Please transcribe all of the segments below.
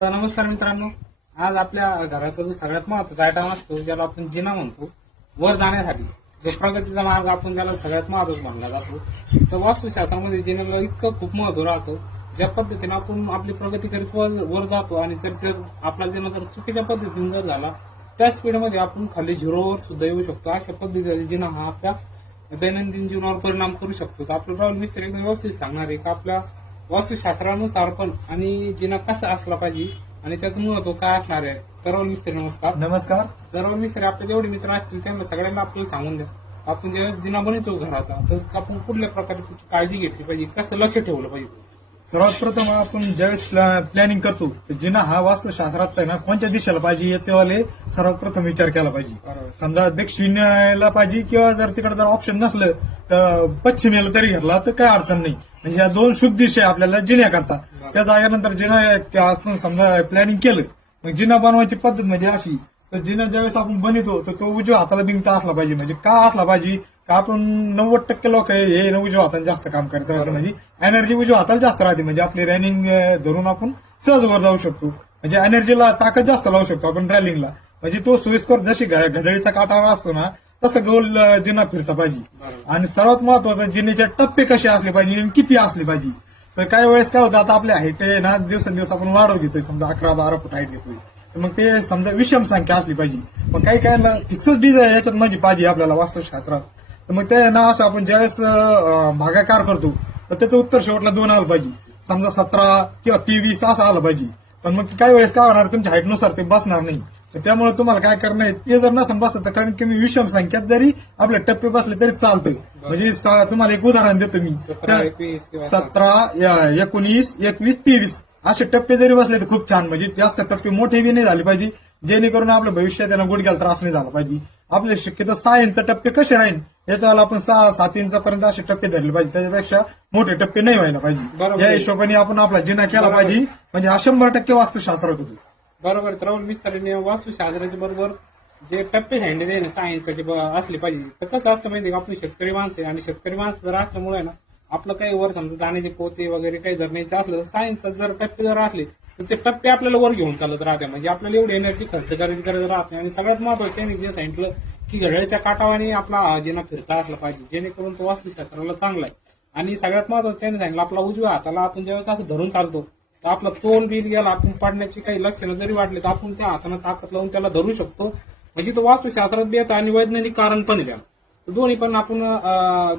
नमस्कार मित्रांनो, आज आपल्या घराचा जो सगळ्यात महत्वाचा आयटम असतो ज्याला आपण जिना म्हणतो, वर जाण्यासाठी जो प्रगतीचा मार्ग आपण त्याला सगळ्यात महत्वाचा मानला जातो. तर वास्तुशास्त्रामध्ये जिन्याला इतकं खूप महत्व राहतं. ज्या पद्धतीने आपण आपली प्रगती करीत वर जातो आणि जर आपला जिना जर चुकीच्या पद्धतीने जर झाला त्या स्पीडमध्ये आपण खाली झिरोवर सुद्धा येऊ शकतो. अशा पद्धतीचा जिना हा आपल्या दैनंदिन जीवनावर परिणाम करू शकतो. तर आपलं राहुल मिस्त्री एकदम व्यवस्थित सांगणार आहे का आपल्या वास्तुशास्त्रानुसार पण आणि जिना कसा असला पाहिजे आणि त्याचं महत्व काय असणार आहे. तर राहुल मिस्त्री नमस्कार. नमस्कार. तर राहुल मिस्त्री आपले जेवढे मित्र असतील त्यांना सगळ्यांना आपल्याला सांगून द्या, आपण ज्यावेळेस जिना बनवतो घराचा तर आपण कुठल्या प्रकारे त्याची काळजी घेतली पाहिजे, कसं लक्ष ठेवलं पाहिजे. सर्वात प्रथम आपण ज्यावेळेस प्लॅनिंग करतो तर जिना हा वास्तुशास्त्रात आहे ना कोणत्या दिशेला पाहिजे याच्यावाले सर्वात प्रथम विचार केला पाहिजे. समजा दक्षिणेला पाहिजे किंवा जर तिकडे जर ऑप्शन नसलं तर पश्चिमेला तरी घेतला तर काय अडचण नाही. म्हणजे या दोन शुभ दिशा आपल्याला जिन्या करता. त्या जागेनंतर जिना आपण समजा प्लॅनिंग केलं मग जिना बनवायची पद्धत म्हणजे अशी, तर जिना ज्यावेळेस आपण बनवतो तर तो उजव्या हाताला बिंगता असला पाहिजे. म्हणजे का असला पाहिजे का आपण 90% लोक हे उजव्या हाताने जास्त काम करत राहते. म्हणजे एनर्जी उजव्या हाताला जास्त राहते. म्हणजे आपली रॅनिंग धरून आपण सहज वर जाऊ शकतो. म्हणजे एनर्जीला ताकद जास्त लावू शकतो आपण रॅलिंगला. म्हणजे तो सोयीस्कर जशी घड्याळीचा काटावर असतो ना तसं गोल जिना फिरता पाहिजे. आणि सर्वात महत्वाचं जिन्याचे टप्पे कसे असले पाहिजे आणि किती असले पाहिजे. तर काही वेळेस काय होतं, आता आपल्या हाईट ना दिवसेंदिवस आपण वाढव घेतोय, समजा 11-12 फूट हाईट घेतोय तर मग ते समजा विषम संख्या असली पाहिजे. मग काही काय फिक्सच डिझाईन याच्यात माझी पाहिजे आपल्याला वास्तुशास्त्रात. तर मग ते ना असं आपण ज्यावेळेस भागाकार करतो तर त्याचं उत्तर शेवटला 2 आलं पाहिजे. समजा 17 किंवा 23 असं आलं पाहिजे. पण मग काही वेळेस काय होणार, तुमच्या हाईटनुसार ते बसणार नाही. तर त्यामुळे तुम्हाला काय करणं आहे, ते जर नसं बसत तर कमीत कमी विषम संख्यात जरी आपले टप्पे बसले तरी चालतंय. म्हणजे तुम्हाला एक उदाहरण देतो मी. 17, 19, 21, 23 असे टप्पे जरी बसले तर खूप छान. म्हणजे जास्त टप्पे मोठे बी नाही झाले पाहिजे जेणेकरून आपल्या भविष्यात त्यांना गुडघ्याला त्रास नाही झाला पाहिजे. आपले शक्यतो 6 इंच टप्पे कसे राहील याच्याला आपण 6-7 इंचापर्यंत असे टप्पे धरले पाहिजे. त्याच्यापेक्षा मोठे टप्पे नाही व्हायला पाहिजे. या हिशोबाने आपण आपला जिना केला पाहिजे. म्हणजे हा 100% वास्तुशास्त्रात होतो. बरोबर. राहुल मिस्त्रीने वास्तुशास्त्राच्या बरोबर जे टप्पे सांगितले ना 6 इंचाचे असले पाहिजे. तर कसं असतं माहिती का, आपली शेतकरी माणसं आहे आणि शेतकरी माणसं जर असल्यामुळे ना आपलं काही वर समजा दाण्याचे पोते वगैरे काही जर न्यायचे असलं तर 6 इंचात जर टप्पे जर असले तर ते टप्पे आपल्याला वर घेऊन चालत राहते. म्हणजे आपल्याला एवढी एनर्जी खर्च करायची गरज राहत नाही. आणि सगळ्यात महत्वाचं त्यांनी जे सांगितलं की घड्याळच्या काटावाने आपला जिना फिरता असला पाहिजे जेणेकरून तो वास्तुशास्त्राला चांगला आहे. आणि सगळ्यात महत्वाचं त्यांनी सांगितलं आपला उजव्या हाताला आपण जेव्हा असं धरून चालतो तर आपला तोल बिल गेला आपण पडण्याची काही लक्षणं जरी वाटले तर आपण त्या हाताने ताकद लावून त्याला धरू शकतो. म्हणजे तो वास्तुशास्त्रात बी येतं आणि वैज्ञानिक कारण पण आहे. दोन्ही पण आपण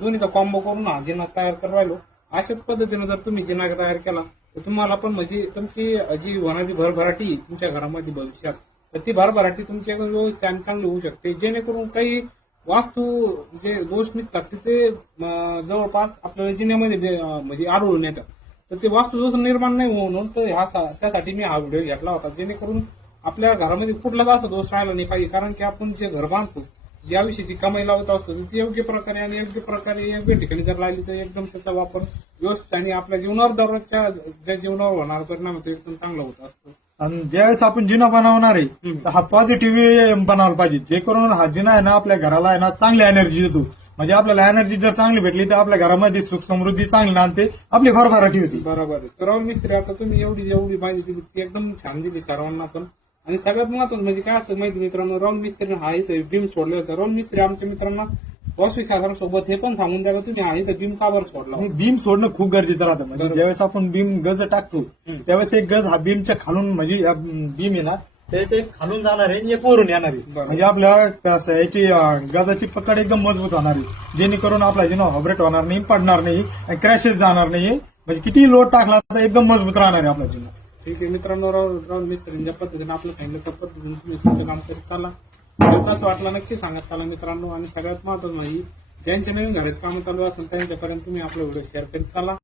दोन्हीचा कॉम्बो करून हा जिना तयार करायलो. अशाच पद्धतीने जर तुम्ही जिना तयार केला तर तुम्हाला पण म्हणजे तुमची जी होणारी भरभराटी तुमच्या घरामध्ये भविष्यात तर ती भरभराटी तुमची एकदम व्यवस्थित आणि चांगली होऊ शकते. जेणेकरून काही वास्तू जे दोष निघतात तिथे जवळपास आपल्याला जिन्यामध्ये म्हणजे आढळून येतात. तर ते वास्तू दोष निर्माण नाही म्हणून तर त्यासाठी मी हा व्हिडिओ घेतला होता. जेणेकरून आपल्या घरामध्ये कुठलाच असा दोष राहिला नाही पाहिजे. कारण की आपण जे घर बांधतो ज्या विषयीची कमाई लावत असतो ती योग्य प्रकारे आणि योग्य प्रकारे योग्य ठिकाणी जर लागली तर एकदम त्याचा वापर व्यवस्थित आणि आपल्या जीवनावर दररोजच्या ज्या जीवनावर होणार परिणाम तो एकदम चांगला होत असतो. आणि ज्यावेळेस आपण जिना बनवणार आहे तर हा पॉझिटिव्ह बनवायला पाहिजे. जे करून हा जिना आहे ना आपल्या घराला आहे ना चांगली एनर्जी देतो. म्हणजे आपल्याला एनर्जी जर चांगली भेटली तर आपल्या घरामध्ये सुख समृद्धी चांगली आणते, आपली भरभराटी होती. बरोबर आहे. तर राहुल मिस्त्री आता तुम्ही जेवढी माहिती दिली ती एकदम छान दिली सर्वांना पण. आणि सगळ्यात महत्वाचं म्हणजे काय असतं माहिती मित्रांनो, राहुल मिस्त्रीने हा इथं बीम सोडलं होतं. राहुल मिस्त्री आमच्या मित्रांना वास्तुशास्त्रासोबत हे पण सांगून द्यावं तुम्ही हा इथं बीम का बरं सोडला. बीम सोडणं खूप गरजेचं राहतं. म्हणजे ज्यावेळेस आपण बीम गज टाकतो त्यावेळेस एक गज हा बीमच्या खालून म्हणजे बीम आहे ना त्याच्या खालून जाणार आहे एक वरून येणार आहे. म्हणजे आपल्या याची गजाची पकड एकदम मजबूत होणार आहे जेणेकरून आपला जिना व्हायब्रेट होणार नाही, पडणार नाही, क्रॅशेस जाणार नाही. म्हणजे किती लोड टाकला तर एकदम मजबूत राहणार आहे आपला जिना. ठीक आहे मित्रांनो, राहुल मिस्त्री ज्या पद्धतीने आपलं सांगितलं त्या पद्धतीने तुम्ही तुमचं काम करत चाला. कसं वाटलं नक्की सांगत चाला मित्रांनो. आणि सगळ्यात महत्वाचं म्हणजे ज्यांच्या नवीन घराचं काम चालू असेल त्यांच्यापर्यंत तुम्ही आपला व्हिडिओ शेअर करीत चाला.